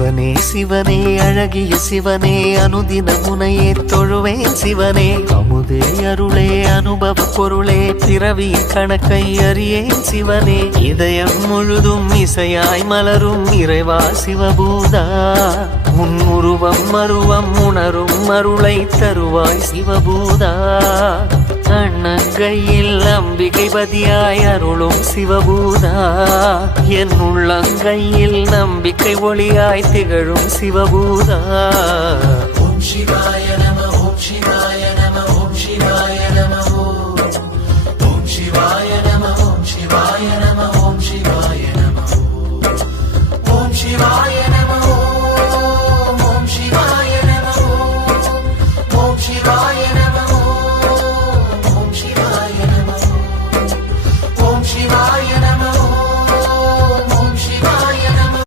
சிவனே சிவனே அழகிய சிவனே அனுதின முனையே தொழுவேன் சிவனே அமுதே அருளே அனுபவ பொருளே பிறவியின் கணக்கை அறியேன் சிவனே இதயம் முழுதும் இசையாய் மலரும் இறைவா சிவபூதா உன் உருவம் மருவம் உணரும் அருளை தருவாய் சிவபூதா அண்ணங்கையில் அம்பிகை பதியாய் அருளும் சிவபூதா என் உள்ளங்கையில் நம்பிக்கை ஒளியாய் திகழும் சிவபூதா. ஓம் சிவாய